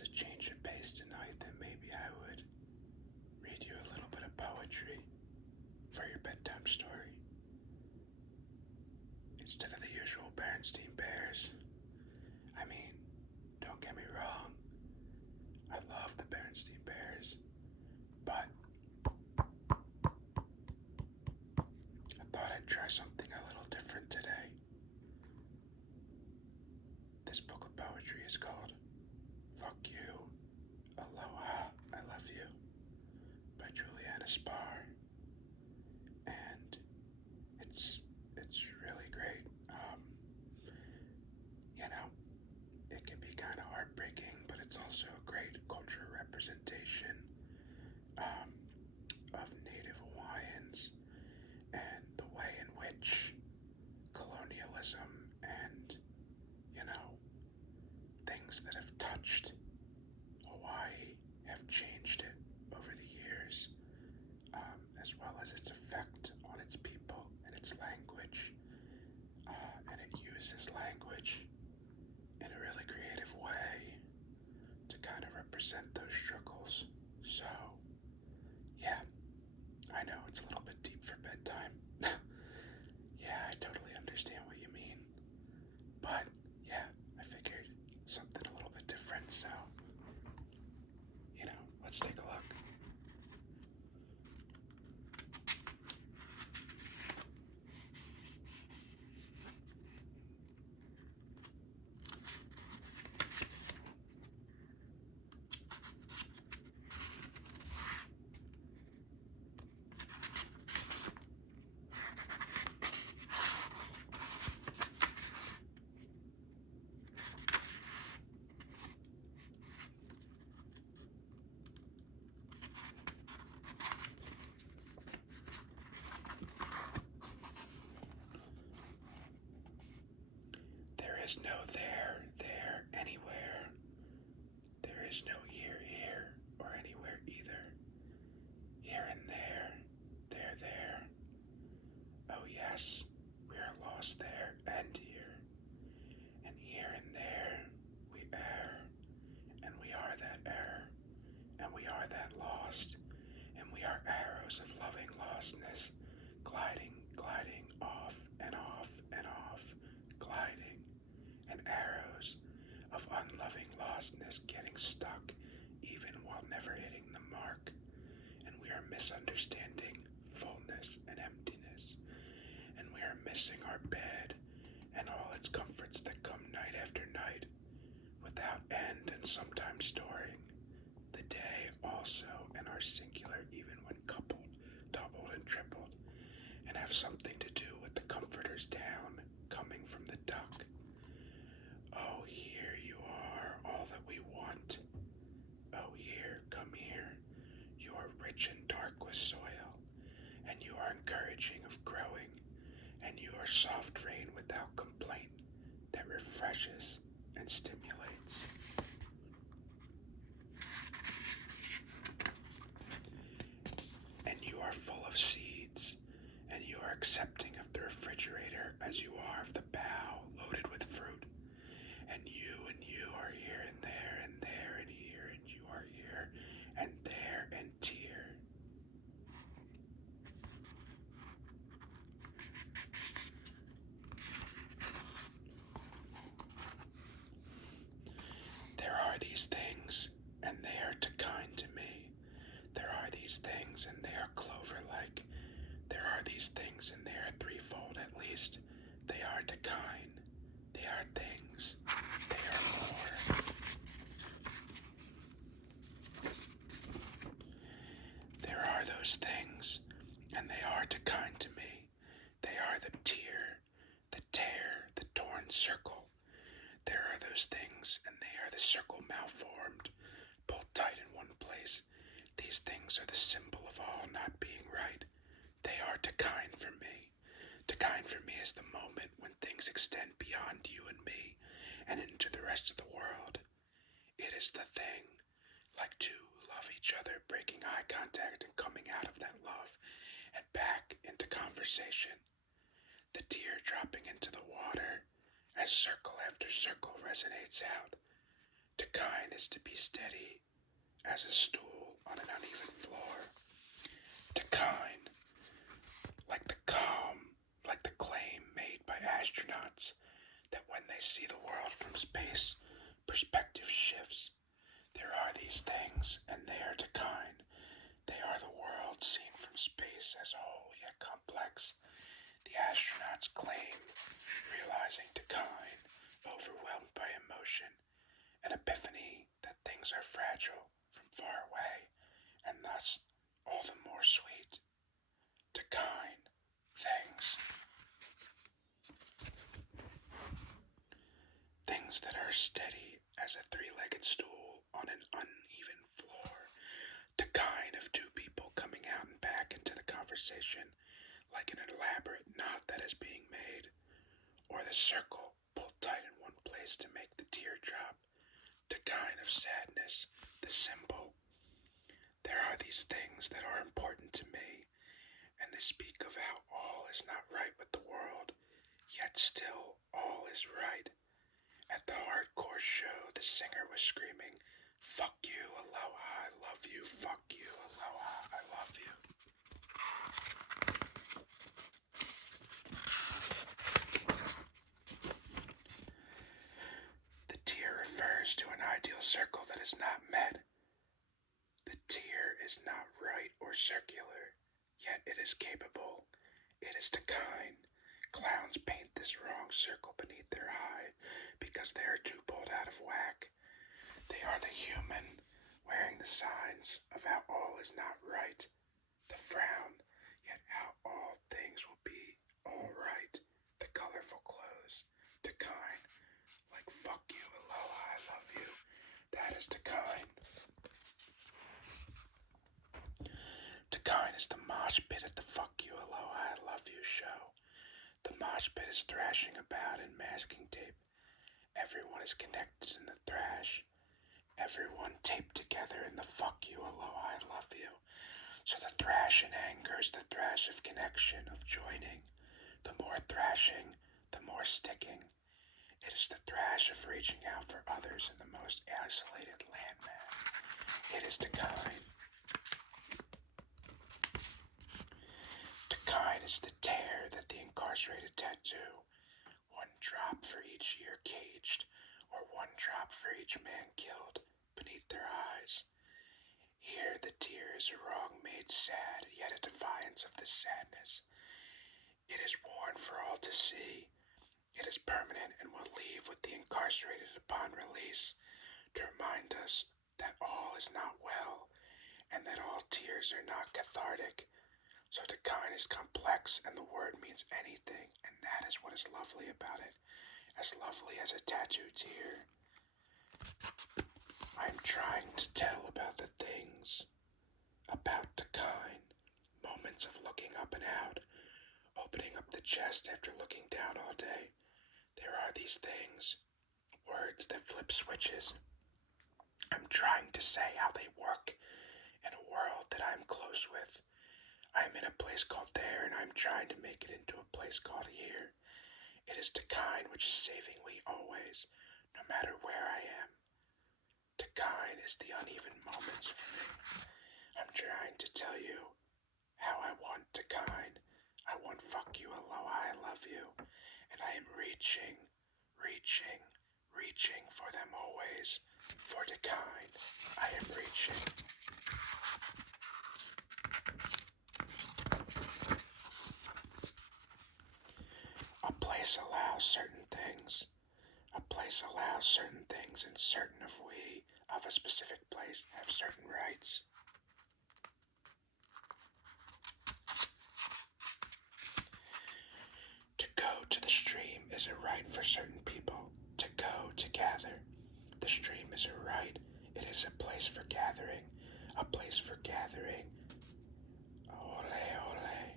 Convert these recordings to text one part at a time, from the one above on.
as a change of pace tonight, then maybe I would read you a little bit of poetry for your bedtime story. Instead of the usual Bernstein Bears. I mean, don't get me wrong, I love the Bernstein Bears, but I thought I'd try something a little different today. This book of poetry is called Fuck You, Aloha, I Love You by Juliana Spahr, and it's really great. It can be kind of heartbreaking, but it's also a great cultural representation of Native Hawaiians and the way in which colonialism and, things that have touched Hawaii have changed it over the years, as well as its effect on its people and its language. And it uses language in a really creative way to kind of represent those struggles. So, yeah, I know it's a little bit deep for bedtime. Yeah, I totally understand what you mean. But, yeah, I figured something a little bit different, so, let's take a look. There is no there, anywhere. There is no here, or anywhere either. Here and there, there. Oh yes, we are lost there and here. And here and there, we err, and we are that error, and we are that lost, and we are arrows of loving lostness, gliding off and off and off, gliding, and arrows of unloving lostness getting stuck even while never hitting the mark, and we are misunderstanding fullness and emptiness, and we are missing our bed and all its comforts that come night after night, without end and sometimes storing, the day also and are singular even when coupled, doubled and tripled, and have something to do with the comforter's down coming from the duck. Oh, here you are, all that we want. Oh, here, come here. You are rich and dark with soil, and you are encouraging of growing, and you are soft rain without complaint that refreshes and stimulates. And you are full of seeds, and you are accepting of the refrigerator as you are of the bough loaded with fruit. And you are here and there and there and here, and you are here and there and tear. There are these things, and they are to kind to me. There are these things, and they are clover-like. There are these things, and they are threefold at least. They are to kind. They are things. They are more. There are those things, and they are to kind to me. They are the tear, the tear, the torn circle. There are those things, and they are the circle malformed, pulled tight in one place. These things are the symbol of all not being right. They are to kind for me. To kind for me is the moment when things extend beyond you and me, and into the rest of the world. It is the thing, like two who love each other, breaking eye contact and coming out of that love, and back into conversation. The tear dropping into the water, as circle after circle resonates out. To kind is to be steady as a stool on an uneven floor. To kind, like the calm, like the claim made by astronauts that when they see the world from space, perspective shifts. There are these things, and they are to kind. They are the world seen from space as whole yet complex. The astronauts claim, realizing to kind, overwhelmed by emotion, an epiphany that things are fragile from far away, and thus all the more sweet. To kind, things. Things that are steady as a three-legged stool on an uneven floor. To kind of two people coming out and back into the conversation like an elaborate knot that is being made, or the circle pulled tight in one place to make the teardrop. To kind of sadness, the symbol. There are these things that are important to me, and they speak of how all is not right with the world, yet still all is right. At the hardcore show, the singer was screaming, "Fuck you, aloha, I love you, fuck you, aloha, I love you." The tear refers to an ideal circle that is not met. The tear is not right or circular, yet it is capable. It is to kind. Clowns paint this wrong circle beneath their eye because they are too pulled out of whack. They are the human, wearing the signs of how all is not right. The frown, yet how all things will be all right. The colorful clothes, to kind. Like fuck you, aloha, I love you. That is to kind. To kind is the mosh pit at the fuck you, aloha, I love you show. The mosh pit is thrashing about in masking tape. Everyone is connected in the thrash. Everyone taped together in the fuck you, aloha, I love you. So the thrash in anger is the thrash of connection, of joining. The more thrashing, the more sticking. It is the thrash of reaching out for others in the most isolated landmass. It is to kind. To kind is the tear that the incarcerated tattoo. One drop for each year caged, or one drop for each man killed beneath their eyes. Here the tear is a wrong made sad, yet a defiance of the sadness. It is worn for all to see. It is permanent and will leave with the incarcerated upon release, to remind us that all is not well, and that all tears are not cathartic. So to kind is complex, and the word means anything, and that is what is lovely about it, as lovely as a tattoo tear. I am trying to tell about the things, about to kind, moments of looking up and out, opening up the chest after looking down all day. There are these things, words that flip switches. I'm trying to say how they work in a world that I'm close with. I'm in a place called there, and I'm trying to make it into a place called here. It is to kind which is saving me always, no matter where I am. To kind is the uneven moments for me. I'm trying to tell you how I want to kind. I want fuck you, aloha, I love you. And I am reaching for them always. For to kind, I am reaching. A place allows certain things. A place allows certain things, and certain of we of a specific place have certain rights. To go to the stream is a right for certain people. To go to gather. The stream is a right. It is a place for gathering. A place for gathering. Ole ole.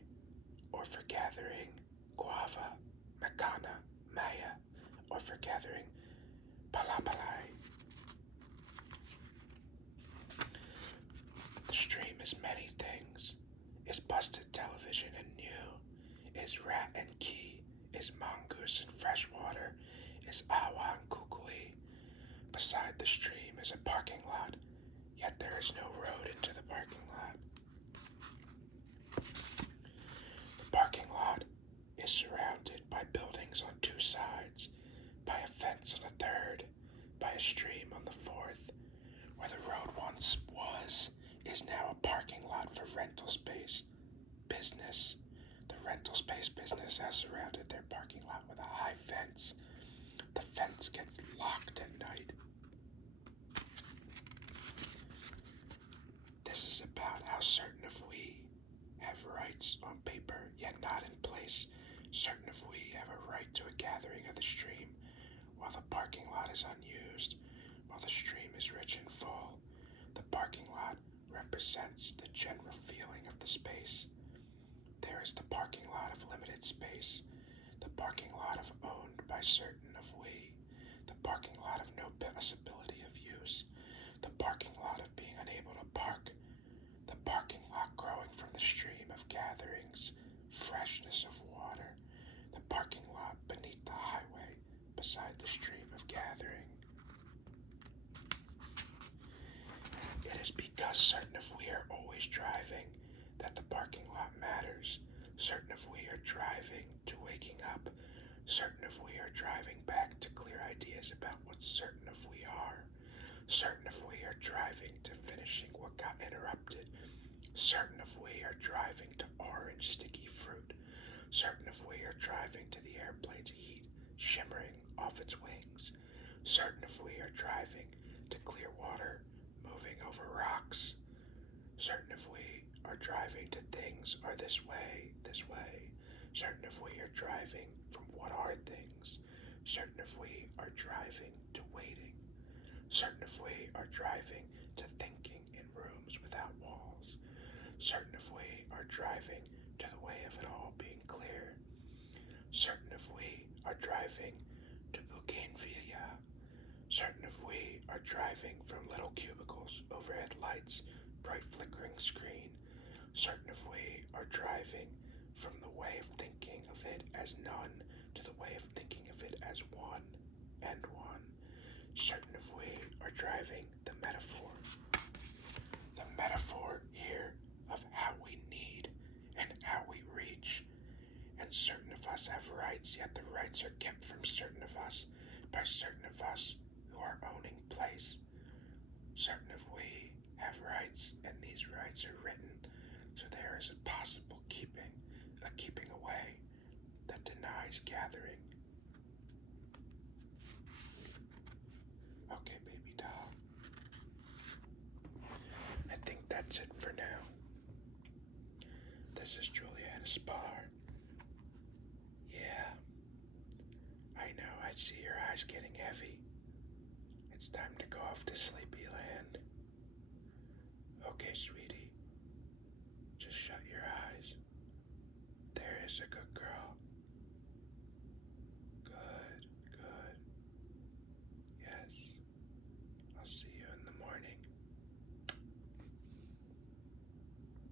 Or for gathering. Guava. Makana. Maya. Or for gathering. Palapalai. The stream is many things. Is busted television and new. Is rat and key. Is mongoose and fresh water. Is awa and kukui. Beside the stream is a parking lot, yet there is no road into the parking lot. The parking lot is surrounded by buildings on two sides, by a fence on the third, by a stream on the fourth. Where the road once was is now a parking lot for rental space business. The rental space business has surrounded their parking lot with a high fence. The fence gets locked at night. This is about how certain of we have rights on paper, yet not in place. Certain of we have a right to a gathering of the stream, while the parking lot is unused, while the stream is rich and full. The parking lot represents the general feeling of the space. There is the parking lot of limited space, the parking lot of owned by certain of we, the parking lot of no possibility of use, the parking lot of being unable to park, the parking lot growing from the stream of gatherings, freshness of water, the parking lot beneath the highway beside the stream of gathering. It is because certain of we are always driving that the parking lot matters. Certain of we are driving to waking up. Certain of we are driving back to clear ideas about what certain of we are. Certain of we are driving to finishing what got interrupted. Certain of we are driving to orange sticky fruit. Certain of we are driving to the airplane's heat shimmering off its wings. Certain of we are driving to clear water moving over rocks. Certain of we are driving to things are this way, this way. Certain of we are driving from what are things. Certain of we are driving to waiting. Certain of we are driving to thinking in rooms without walls. Certain of we are driving to the way of it all being clear. Certain of we are driving to Bougainvillea. Certain of we are driving from little cubicles, overhead lights, bright flickering screen. Certain of we are driving from the way of thinking of it as none to the way of thinking of it as one and one. Certain of we are driving the metaphor. The metaphor here of how we need and how we reach. And certain of us have rights, yet the rights are kept from certain of us by certain of us who are owning place. Certain of we have rights, and these rights are written, so there is a possible keeping away that denies gathering. Okay, baby doll. I think that's it for now. This is Juliana Spahr. Yeah, I know, I see your eyes getting heavy. It's time to go off to sleepy land. Okay, sweetie. Just shut your eyes. There is a good